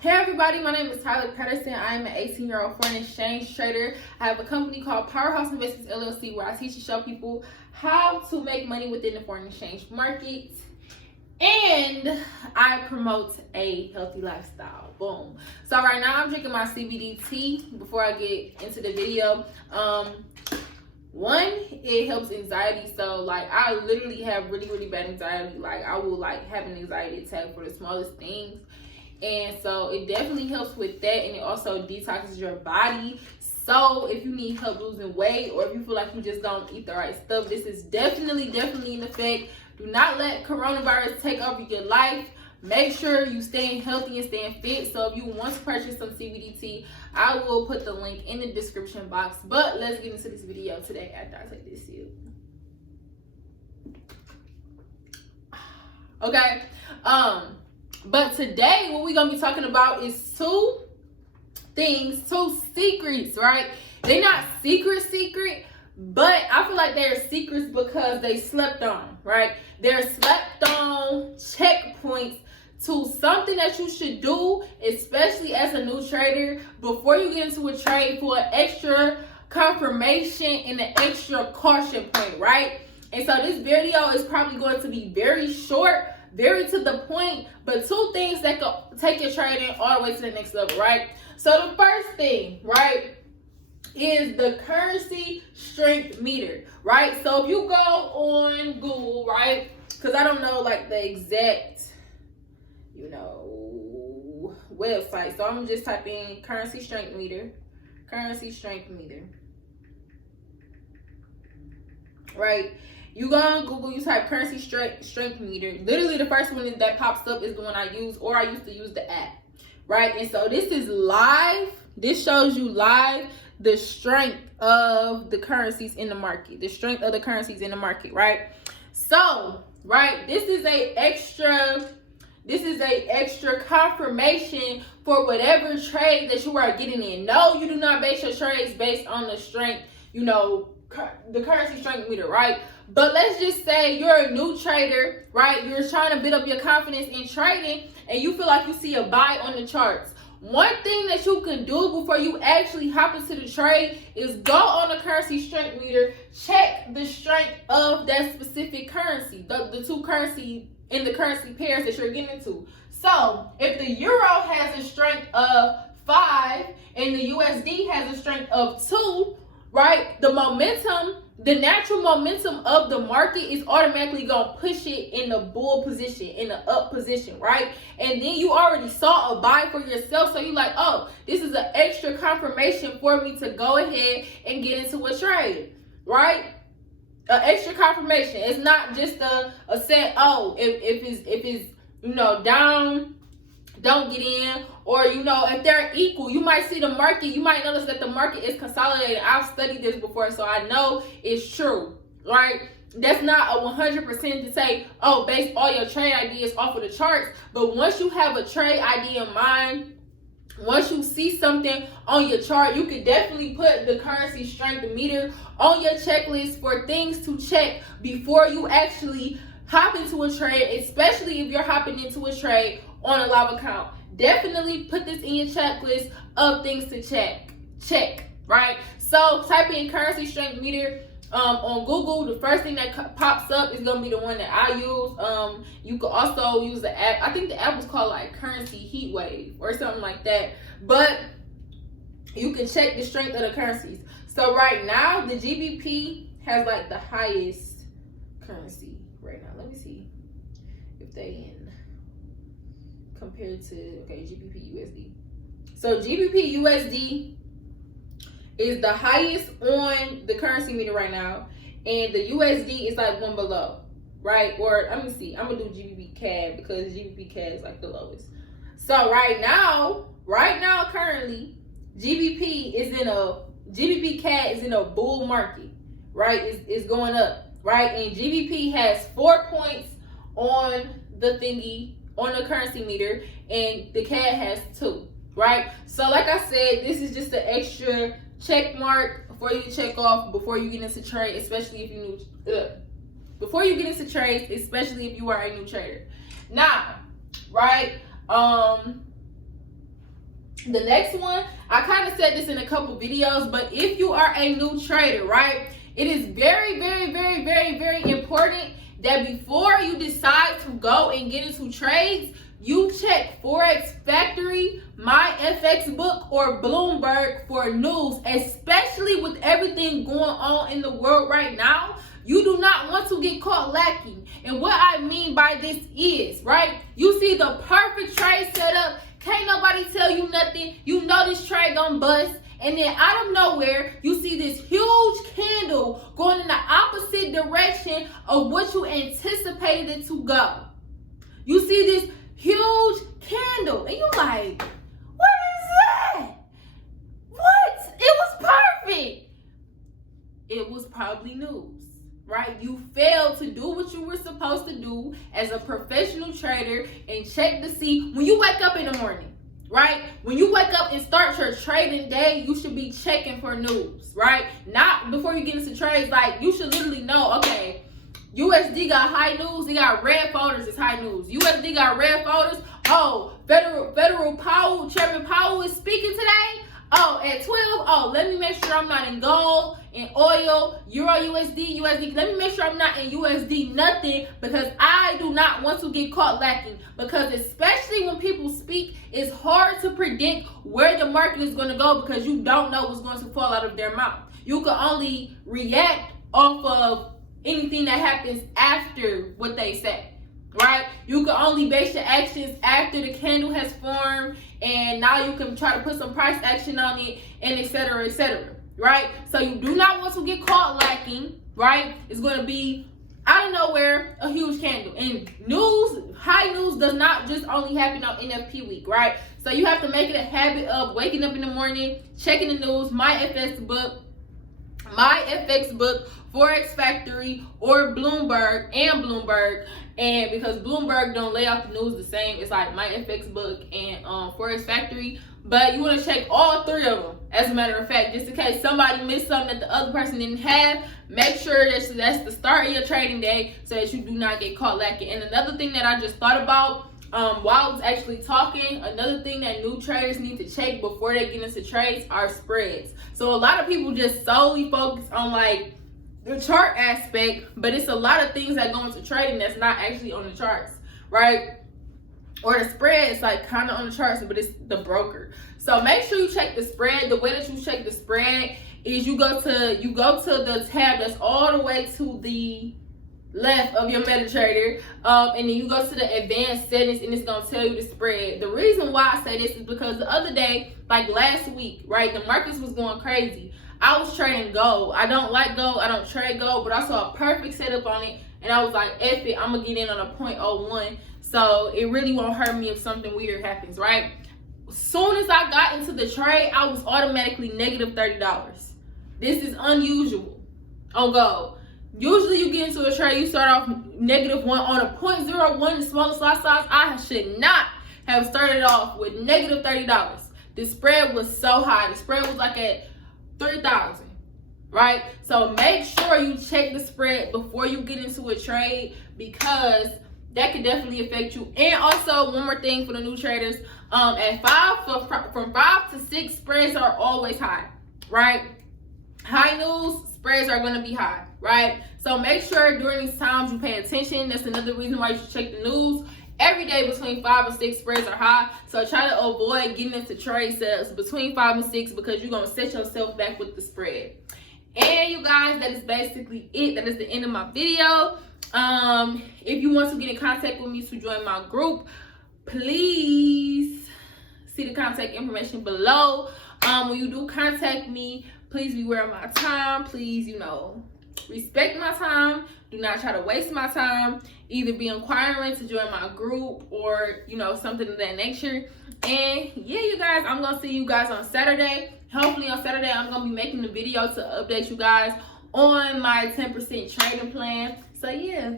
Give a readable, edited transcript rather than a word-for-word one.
Hey everybody, my name is Tyler Patterson. I am an 18-year-old foreign exchange trader. I have a company called Powerhouse Investments LLC where I teach and show people how to make money within the foreign exchange market. And I promote a healthy lifestyle. Boom. So right now I'm drinking my CBD tea before I get into the video. One, it helps anxiety. So like I literally have really bad anxiety. Like I will have an anxiety attack for the smallest things. And so it definitely helps with that, and it also detoxes your body. So if you need help losing weight, or if you feel like you just don't eat the right stuff, this is definitely in effect. Do not let coronavirus take over your life. Make sure you staying healthy and staying fit. So if you want to purchase some CBD tea, I will put the link in the description box. But let's get into this video today after I take this sip. Okay. But today, what we're going to be talking about is two secrets, right? They're not secret, but I feel like they're secrets because they slept on, right? They're slept on checkpoints to something that you should do, especially as a new trader, before you get into a trade for an extra confirmation and an extra caution point, right? And so this video is probably going to be very short, very to the point, but two things that could take your trading all the way to the next level, right? So the first thing, right, is the currency strength meter, right? So if you go on Google, right, because I don't know like the exact, website. So I'm gonna just type in currency strength meter, right? You go on Google, you type currency strength meter. Literally the first one that pops up is the one I use, or I used to use the app, right? And so this is live. This shows you live the strength of the currencies in the market, right? So, right, this is a extra confirmation for whatever trade that you are getting in. No, you do not base your trades based on the strength, the currency strength meter, right? But let's just say you're a new trader, right? You're trying to build up your confidence in trading, and you feel like you see a buy on the charts. One thing that you can do before you actually hop into the trade is go on the currency strength meter, check the strength of that specific currency, the two currency in the currency pairs that you're getting into. So if the euro has a strength of 5 and the USD has a strength of 2, right, the natural momentum of the market is automatically going to push it in the bull position, in the up position, right? And then you already saw a buy for yourself, so you're like, oh, this is an extra confirmation for me to go ahead and get into a trade, right? An extra confirmation. It's not just a set, oh, if it's down, don't get in, or if they're equal, you might see the market, you might notice that the market is consolidated. I've studied this before, so I know it's true, right? That's not a 100% to say, oh, base all your trade ideas off of the charts. But once you have a trade idea in mind, once you see something on your chart, you can definitely put the currency strength meter on your checklist for things to check before you actually hop into a trade, especially if you're hopping into a trade on a live account. Definitely put this in your checklist of things to check, right? So type in currency strength meter on Google. The first thing that pops up is gonna be the one that I use. You could also use the app. I think the app was called like Currency Heat Wave or something like that. But you can check the strength of the currencies. So right now the GBP has like the highest currency right now. Let me see if they in compared to GBP USD. So GBP USD is the highest on the currency meter right now, and the USD is like one below, right? Or let me see, I'm gonna do GBP CAD because GBP CAD is like the lowest. So right now currently GBP CAD is in a bull market, right? It's going up, right? And GBP has 4 points on the thingy, on the currency meter, and the CAD has 2, right? So like I said, this is just an extra check mark for you to check off before you get into trade, especially if you before you get into trades, especially if you are a new trader. Now, right, The next one, I kind of said this in a couple videos, but if you are a new trader, right, it is very, very, very, very, very important that before you decide to go and get into trades, you check Forex Factory, My FX Book, or Bloomberg for news, especially with everything going on in the world right now. You do not want to get caught lacking. And what I mean by this is, right, you see the perfect trade setup. Can't nobody tell you nothing. You know this trade gonna bust. And then out of nowhere, you see this huge candle going in the opposite direction of what you anticipated it to go. You see this huge candle, and you're like, what is that? What? It was perfect. It was probably news, right? You failed to do what you were supposed to do as a professional trader and check to see when you wake up in the morning, right? When you wake up and start your trading day, you should be checking for news, right? Not before you get into trades. Like, you should literally know, okay, USD got high news, they got red folders, it's high news. USD got red folders. Oh, Federal Powell, Chairman Powell is speaking today. Oh, at 12. Oh, let me make sure I'm not in gold, in oil, Euro USD. Let me make sure I'm not in USD nothing, because I do not want to get caught lacking. Because especially when people speak, it's hard to predict where the market is going to go, because you don't know what's going to fall out of their mouth. You can only react off of anything that happens after what they say, right? You can only base your actions after the candle has formed, and now you can try to put some price action on it, and etc., right? So you do not want to get caught lacking, right? It's going to be out of nowhere a huge candle. And news, high news does not just only happen on NFP week, right? So you have to make it a habit of waking up in the morning, checking the news, My FX Book, Forex Factory, or Bloomberg, and because Bloomberg don't lay out the news the same, it's like My FX Book and Forex Factory. But you want to check all three of them, as a matter of fact, just in case somebody missed something that the other person didn't have. Make sure that's the start of your trading day, so that you do not get caught lacking. And another thing that I just thought about while I was actually talking, another thing that new traders need to check before they get into trades are spreads. So a lot of people just solely focus on like the chart aspect, but it's a lot of things that go into trading that's not actually on the charts, right? Or the spread is like kind of on the charts, but it's the broker. So make sure you check the spread. The way that you check the spread is you go to the tab that's all the way to the left of your MetaTrader, and then you go to the advanced settings, and it's gonna tell you the spread. The reason why I say this is because the other day, like last week, right, the markets was going crazy. I was trading gold. I don't like gold, I don't trade gold, but I saw a perfect setup on it, and I was like, F it, I'm gonna get in on a 0.01, so it really won't hurt me if something weird happens, right? As soon as I got into the trade, I was automatically negative $30. This is unusual on gold. Usually you get into a trade, you start off -1 on a 0.01, the smallest lot size. I should not have started off with negative $30. The spread was so high. The spread was like at 3,000, right? So make sure you check the spread before you get into a trade, because that could definitely affect you. And also, one more thing for the new traders, from 5 to 6, spreads are always high, right? High news, spreads are going to be high, right? So make sure during these times you pay attention. That's another reason why you should check the news. Every day between 5 and 6, spreads are high. So try to avoid getting into trade setups between 5 and 6, because you're going to set yourself back with the spread. And you guys, that is basically it. That is the end of my video. If you want to get in contact with me to join my group, please see the contact information below. When you do contact me, please beware of my time. Please, respect my time. Do not try to waste my time. Either be inquiring to join my group or, something of that nature. And yeah, you guys, I'm going to see you guys on Saturday. Hopefully on Saturday, I'm going to be making a video to update you guys on my 10% trading plan. So yeah,